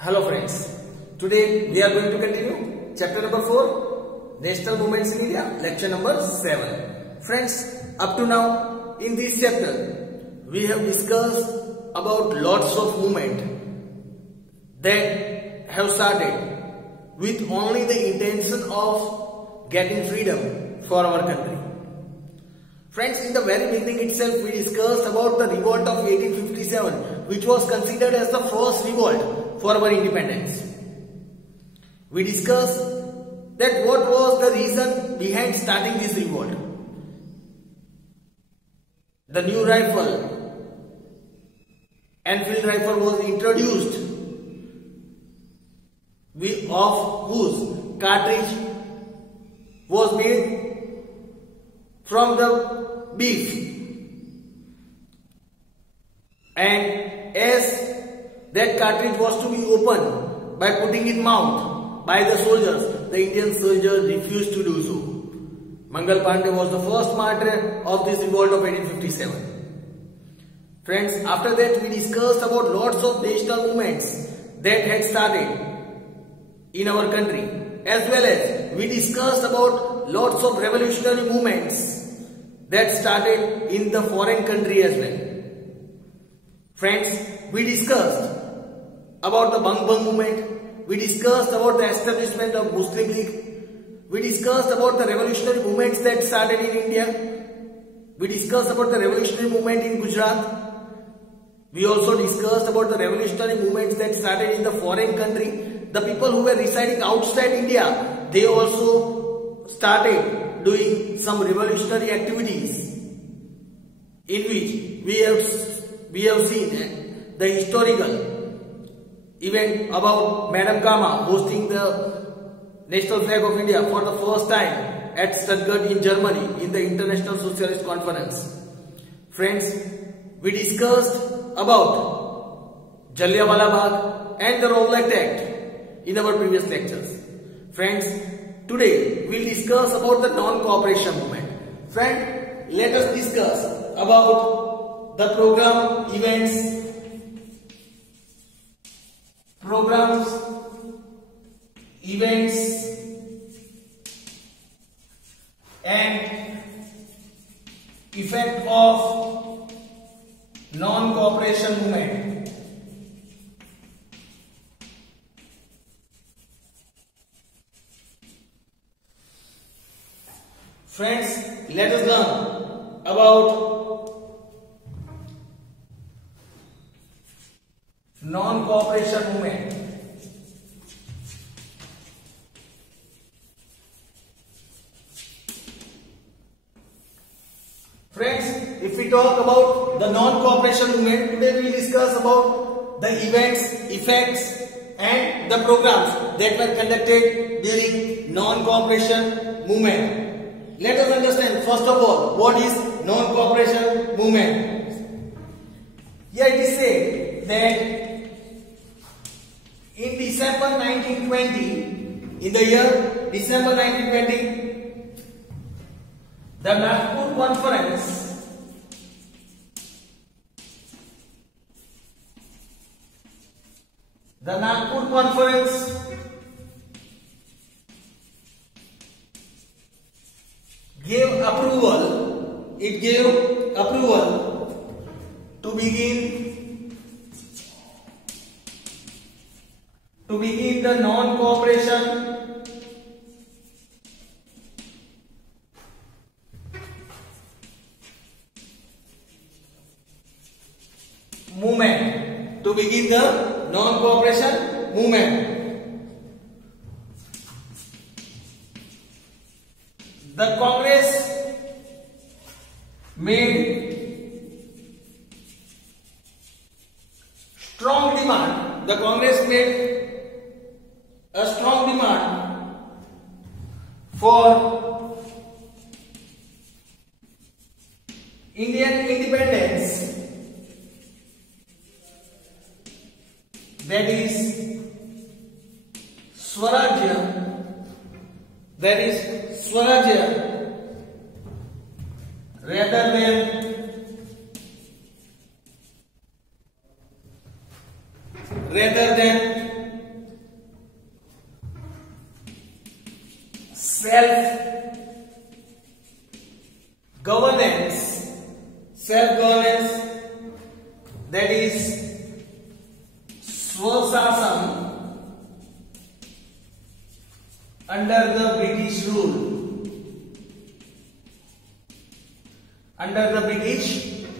Hello friends, today we are going to continue chapter number 4, National Movements in India, lecture number 7. Friends, up to now in this chapter we have discussed about lots of movement that have started with only the intention of getting freedom for our country. Friends, in the very beginning itself we discussed about the revolt of 1857, which was considered as the first revolt for our independence. We discussed that what was the reason behind starting this revolt. The new rifle, Enfield rifle, was introduced, of whose cartridge was made from the beef, and as that cartridge was to be opened by putting in mouth by the soldiers, the Indian soldiers refused to do so. Mangal Pandey was the first martyr of this revolt of 1857. Friends, after that we discussed about lots of national movements that had started in our country, as well as we discussed about lots of revolutionary movements that started in the foreign country as well. Friends, we discussed about the Bang Bang movement, we discussed about the establishment of Muslim League, we discussed about the revolutionary movements that started in India, we discussed about the revolutionary movement in Gujarat, we also discussed about the revolutionary movements that started in the foreign country. The people who were residing outside India, they also started doing some revolutionary activities, in which we have seen the historical event about Madam Kama hosting the national flag of India for the first time at Stuttgart in Germany in the International Socialist Conference. Friends, we discussed about Jallianwala Bagh and the Rowlatt Act in our previous lectures. Friends, today we will discuss about the non-cooperation movement. Friend, let us discuss about the programs, events and effect of non-cooperation movement. Friends, let us learn about non-cooperation movement. Friends, if we talk about the non-cooperation movement, today we will discuss about the events, effects and the programs that were conducted during non-cooperation movement. Let us understand first of all what is non-cooperation movement. Here it is said that in December 1920, in the year December 1920, the Nagpur Conference gave approval to begin the non-cooperation movement. The Congress made strong demand. A strong demand for Indian independence, that is Swarajya, rather than self-governance, that is Swashasan under the British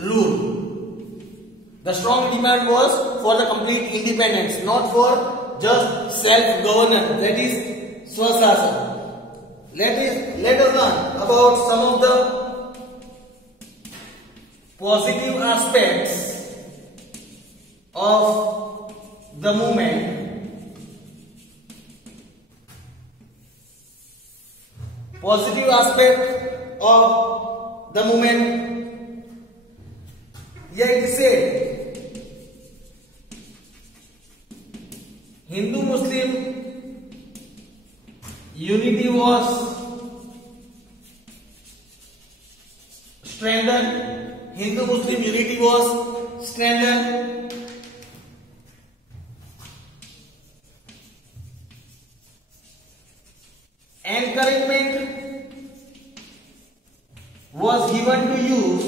rule. The strong demand was for the complete independence, not for just self-governance, that is Swashasan. Let us learn about some of the positive aspects of the movement. Positive aspect of the movement. Here it is said, Hindu-Muslim unity was strengthened. Hindu-Muslim unity was strengthened. Encouragement was given to use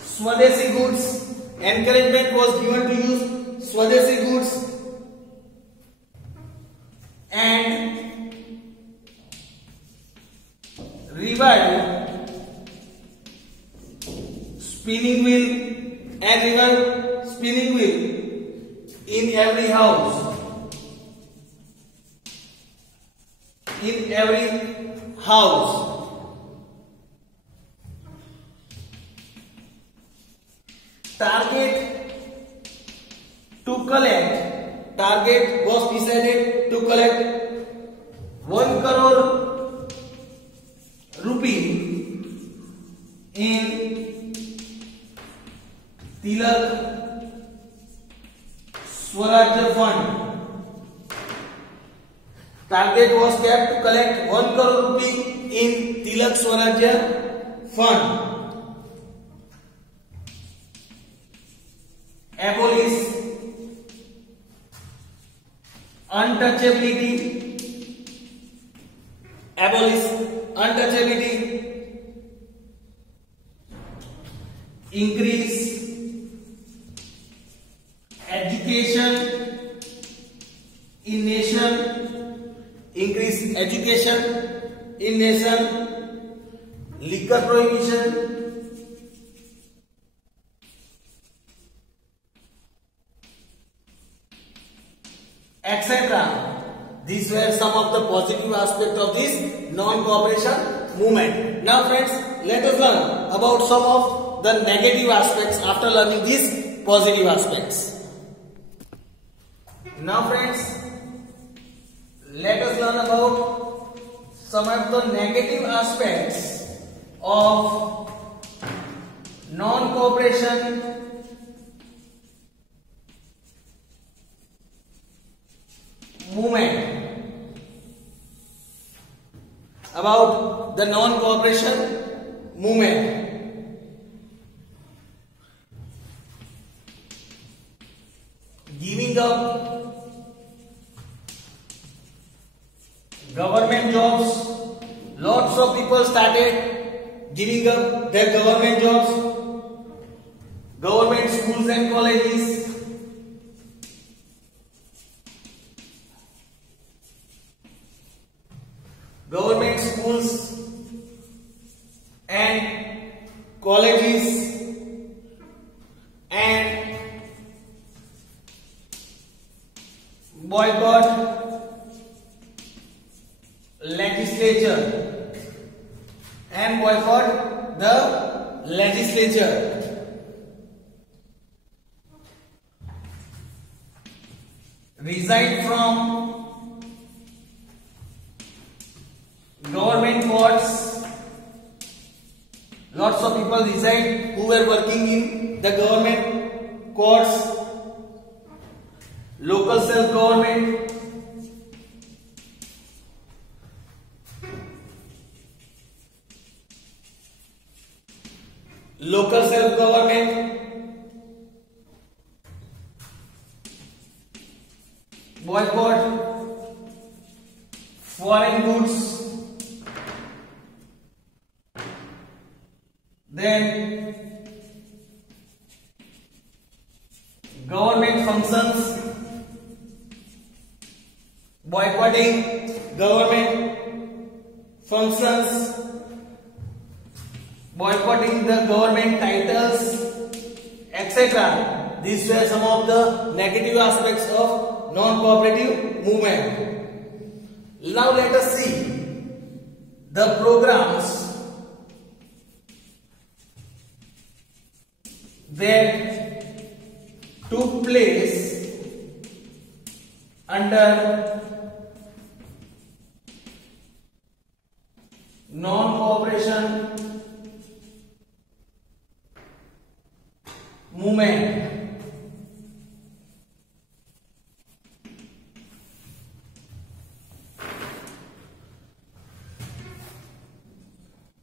Swadeshi goods. Encouragement was given to use Swadeshi goods and revive spinning wheel in every house. Target was decided to collect 1 crore rupee in Tilak Swarajya Fund. Target was kept to collect 1 crore rupee in Tilak Swarajya Fund. Abolish untouchability. Increase education in nation. Liquor prohibition. Etc. These were some of the positive aspects of this non-cooperation movement. Now friends, let us learn about some of the negative aspects after learning these positive aspects. Now friends, let us learn about some of the negative aspects of non-cooperation movement. About the non-cooperation movement. Giving up government jobs. Lots of people started giving up their government jobs, government schools and colleges. Government schools and colleges and boycott legislature and boycott the legislature. Resign from government courts. Lots of people resigned who were working in the government courts. Local self-government. Local self-government. boycott foreign goods, then government functions, boycotting government functions, boycotting the government titles, etc. These were some of the negative aspects of non-cooperative movement. Now let us see the programs that took place under non-cooperation movement.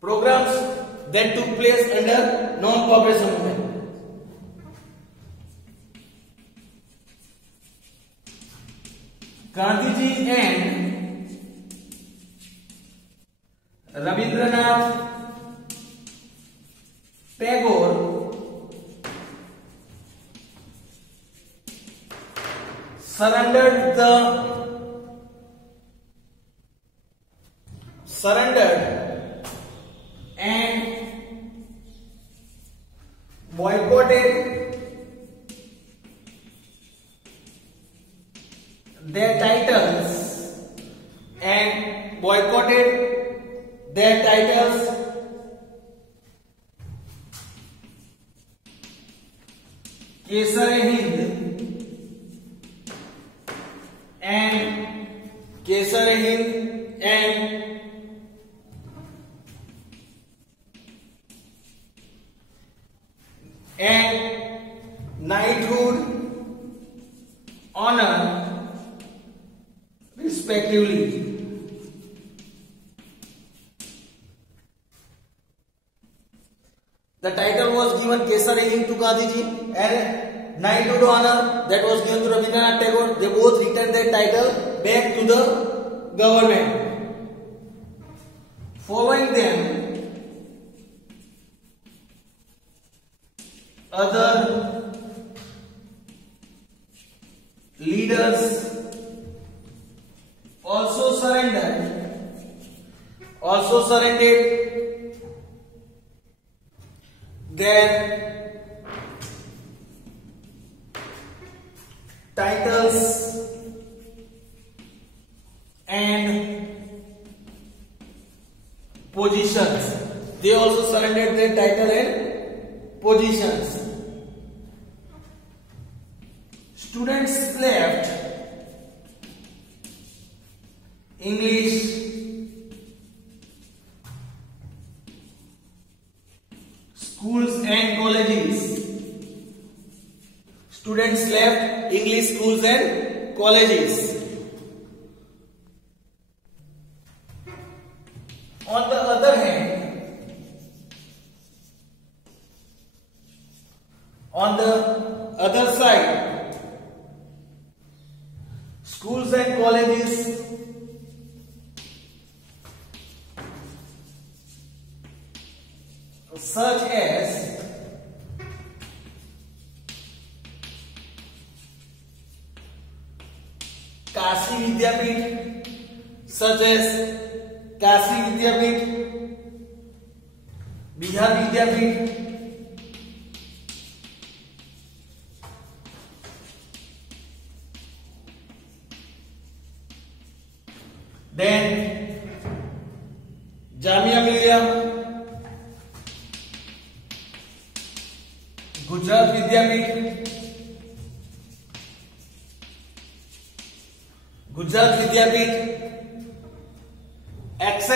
Programs that took place under non-cooperation movement. Gandhiji and Rabindranath Tagore surrendered and boycotted their titles Kesar-e-Hind and knighthood honor respectively. The title was given Kesar-e-Hind to Gandhiji and knighthood honor that was given to Rabindranath Tagore. They both returned their title back to the government. Following them, other leaders also surrendered their titles and positions. They also surrendered their title and positions. Students left English, schools and colleges. Students left English schools and colleges. On the other hand, on the other side, schools and colleges such as Kashi Vidyapith, Bihar Vidyapith, then Jamia Millia, Gujarat Vidyapith, etc.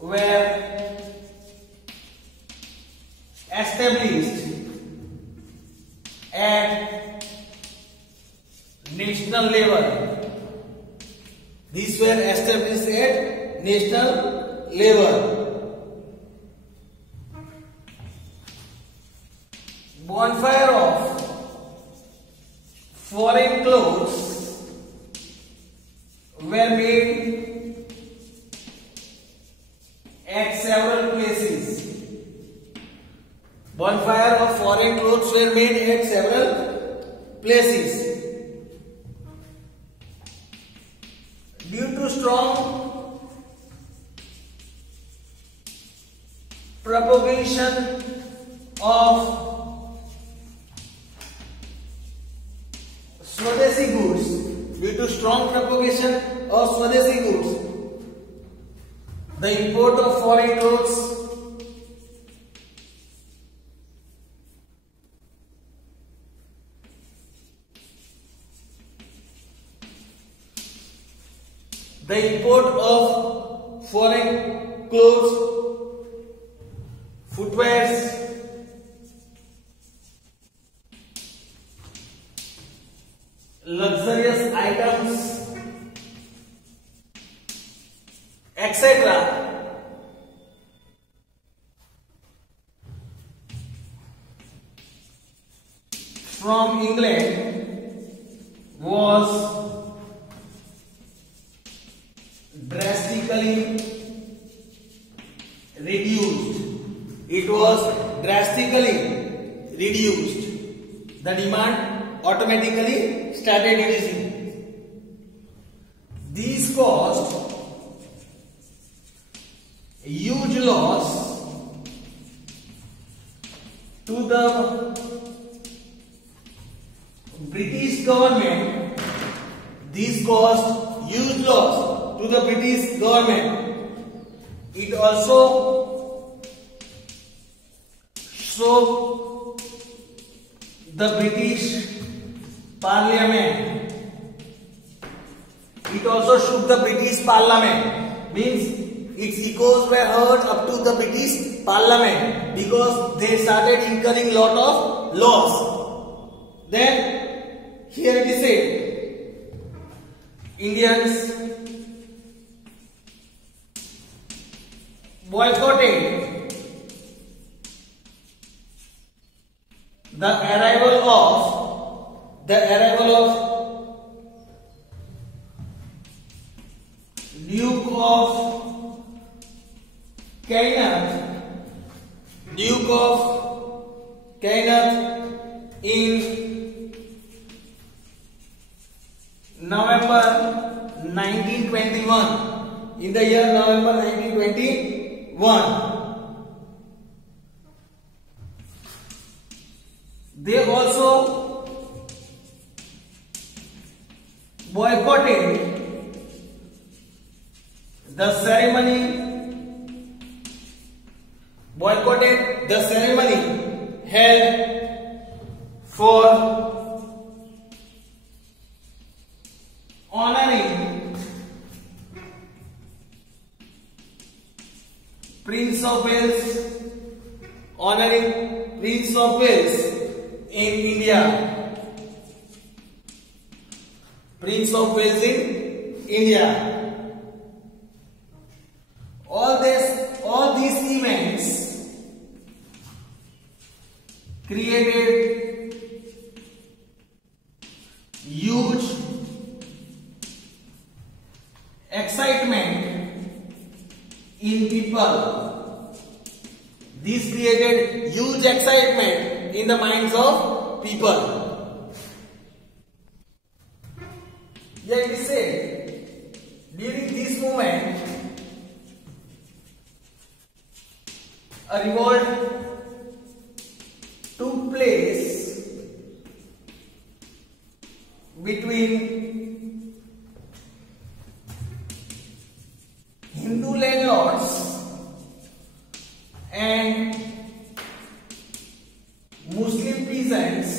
were established at national level. These were established at national level. Bonfire of foreign clothes were made at several places. Bonfire of foreign clothes were made at several places. Due to strong propagation of Swadeshi goods, the import of foreign clothes footwears, luxurious items, etc. from England was drastically reduced. It was drastically reduced. The demand automatically started reducing. These caused huge loss to the British government. These caused huge loss to the British government. It also shook the British Parliament. It also shook the British Parliament. Means its echoes were heard up to the British Parliament because they started incurring lot of loss. Then here it is said, Indians boycotted the arrival of Duke of Kenneth in November 1921. In the year November 1921. They also boycotted the ceremony held for honoring Prince of Wales in India. Prince of Wales in India. All these events created huge excitement in people. This created huge excitement in the minds of people. Yet it is said, during this moment, a revolt took place between Hindu landlords and Muslim peasants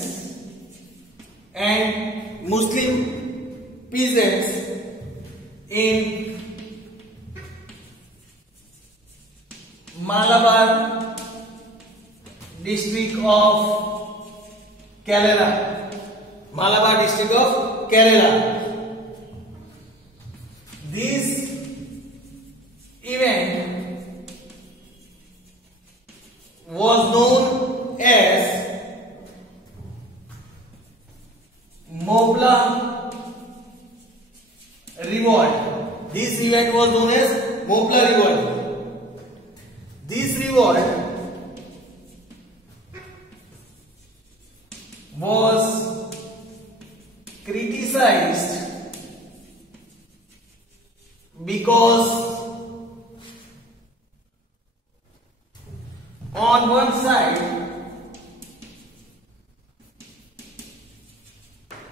in Malabar district of Kerala. This event was known as Mopla Revolt. This event was known as Mopla Revolt. This revolt was criticized because on one side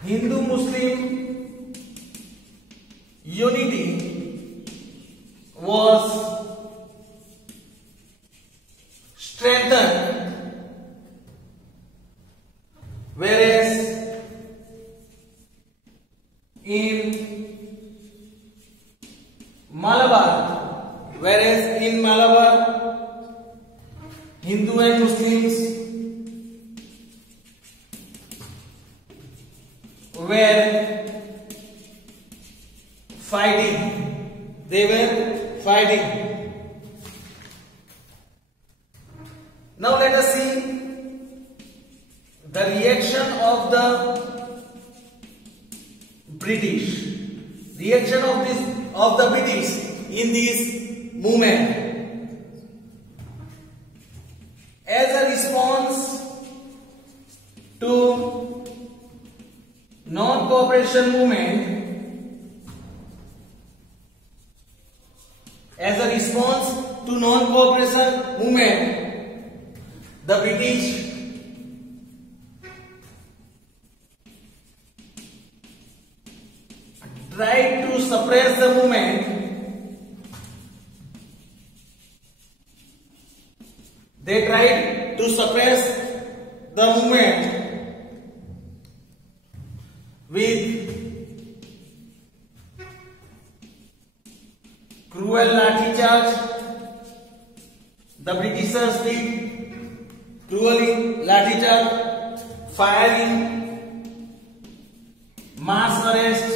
Hindu-Muslim unity was strengthened, whereas in Malabar Hindu and Muslims were fighting. They were fighting. Now let us see the reaction of the British. Reaction of the British in this movement. As a response to non-cooperation movement, the British tried to suppress the movement. They tried to suppress the movement with cruel lathi charge. The Britishers did cruelly lathi charge, firing, mass arrest.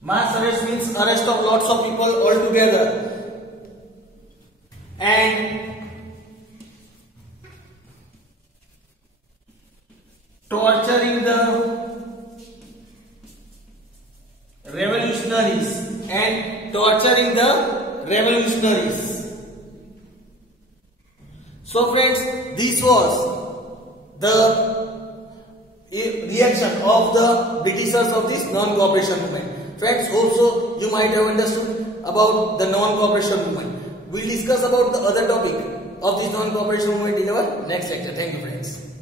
Mass arrest means arrest of lots of people all together, and torturing the revolutionaries So friends, this was the reaction of the Britishers of this non-cooperation movement. Friends, also you might have understood about the non-cooperation movement. We'll discuss about the other topic of this non-cooperation movement in our next lecture. Thank you friends.